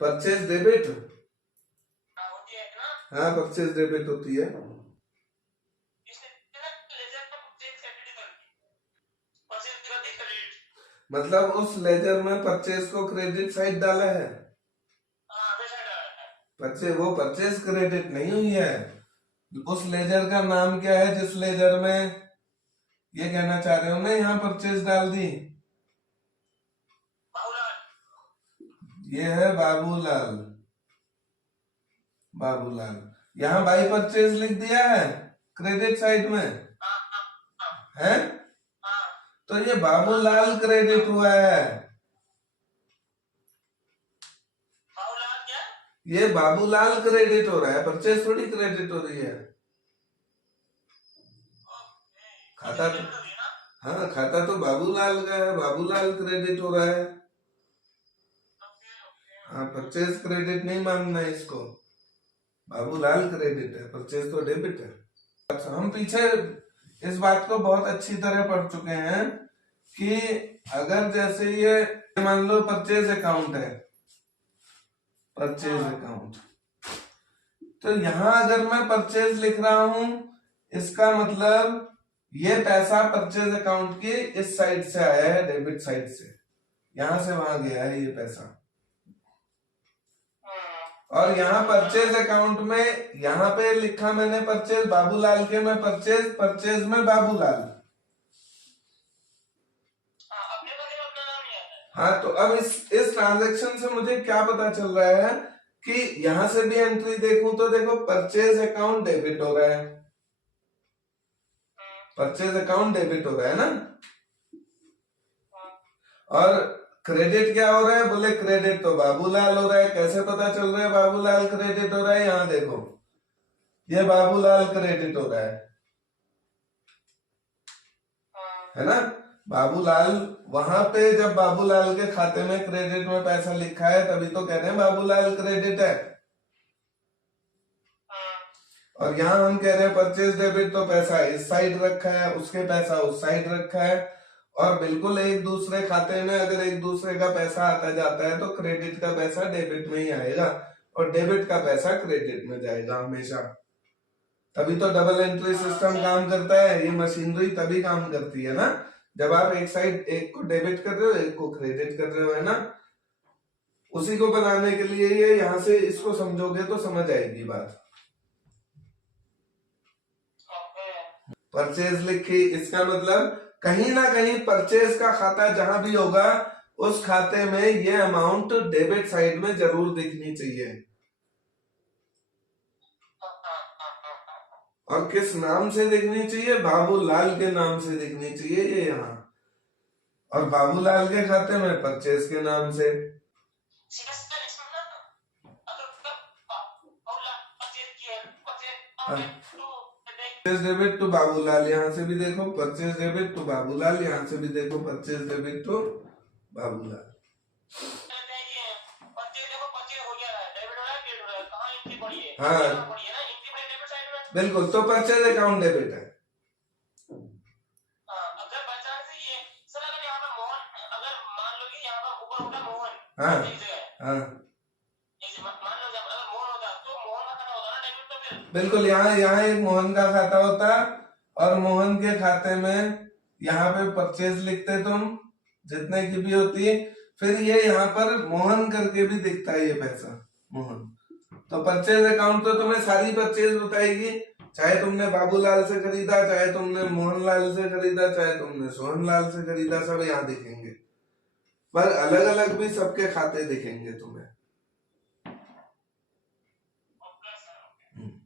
Purchase debit, होती है ना। हाँ परचेज डेबिट होती है। मतलब उस लेजर में परचेज को क्रेडिट साइड डाला है, परचेज वो परचेज क्रेडिट नहीं हुई है। उस लेजर का नाम क्या है जिस लेजर में ये कहना चाह रहे हो ना, यहाँ परचेज डाल दी, ये है बाबूलाल, बाबूलाल। यहाँ बाई परचेज लिख दिया है क्रेडिट साइड में है, तो ये बाबूलाल क्रेडिट हुआ है। ये बाबूलाल क्रेडिट हो रहा है, परचेज थोड़ी क्रेडिट हो रही है। खाता तो, हाँ खाता तो बाबूलाल का है, बाबूलाल क्रेडिट हो रहा है। हाँ परचेज क्रेडिट नहीं मानना है इसको, बाबूलाल क्रेडिट है, परचेज तो डेबिट है। अच्छा हम पीछे इस बात को बहुत अच्छी तरह पढ़ चुके हैं कि अगर जैसे ये मान लो परचेज अकाउंट है, परचेज अकाउंट, तो यहां अगर मैं परचेज लिख रहा हूं, इसका मतलब ये पैसा परचेज अकाउंट की इस साइड से आया है, डेबिट साइड से, यहां से वहां गया है ये पैसा। और यहाँ परचेज अकाउंट में यहाँ पे लिखा मैंने परचेज बाबूलाल के में परचेज, परचेज में बाबूलाल। हाँ तो अब इस ट्रांजैक्शन से मुझे क्या पता चल रहा है कि यहां से भी एंट्री देखूं तो देखो परचेज अकाउंट डेबिट हो रहा है, परचेज अकाउंट डेबिट हो रहा है ना। और क्रेडिट क्या हो रहा है, बोले क्रेडिट तो बाबूलाल हो रहा है। कैसे पता चल रहा है बाबूलाल क्रेडिट हो रहा है, यहाँ देखो ये बाबूलाल क्रेडिट हो रहा है ना। बाबूलाल वहां पे जब बाबूलाल के खाते में क्रेडिट में पैसा लिखा है तभी तो कह रहे हैं बाबूलाल क्रेडिट है। और यहाँ हम कह रहे हैं परचेज डेबिट, तो पैसा इस साइड रखा है, उसके पैसा उस साइड रखा है। और बिल्कुल एक दूसरे खाते में अगर एक दूसरे का पैसा आता जाता है तो क्रेडिट का पैसा डेबिट में ही आएगा और डेबिट का पैसा क्रेडिट में जाएगा हमेशा। तभी तो डबल एंट्री सिस्टम काम करता है, ये मशीनरी तभी काम करती है ना, जब आप एक साइड एक को डेबिट कर रहे हो एक को क्रेडिट कर रहे हो, है ना। उसी को बनाने के लिए ये यहाँ से इसको समझोगे तो समझ आएगी बात। परचेज लिखी, इसका मतलब कहीं ना कहीं परचेज का खाता जहां भी होगा उस खाते में ये अमाउंट डेबिट साइड में जरूर दिखनी चाहिए। और किस नाम से दिखनी चाहिए, बाबूलाल के नाम से दिखनी चाहिए ये यहाँ, और बाबूलाल के खाते में परचेज के नाम से। परचेज डेबिट टू बाबूलाल, यहाँ से भी देखो परचेज डेबिट टू बाबूलाल, यहाँ से भी देखो परचेज डेबिट टू बाबूलाल। हाँ बिल्कुल, तो परचेज अकाउंट डेबिट है। हाँ हाँ बिल्कुल, यहाँ यहाँ एक मोहन का खाता होता और मोहन के खाते में यहाँ पे परचेज लिखते तुम जितने की भी होती, फिर ये यहाँ पर मोहन करके भी दिखता है ये पैसा मोहन। तो परचेज अकाउंट तो तुम्हें सारी परचेज बताएगी, चाहे तुमने बाबूलाल से खरीदा, चाहे तुमने मोहनलाल से खरीदा, चाहे तुमने सोहनलाल से खरीदा, सब यहाँ दिखेंगे, पर अलग अलग भी सबके खाते दिखेंगे तुम्हें।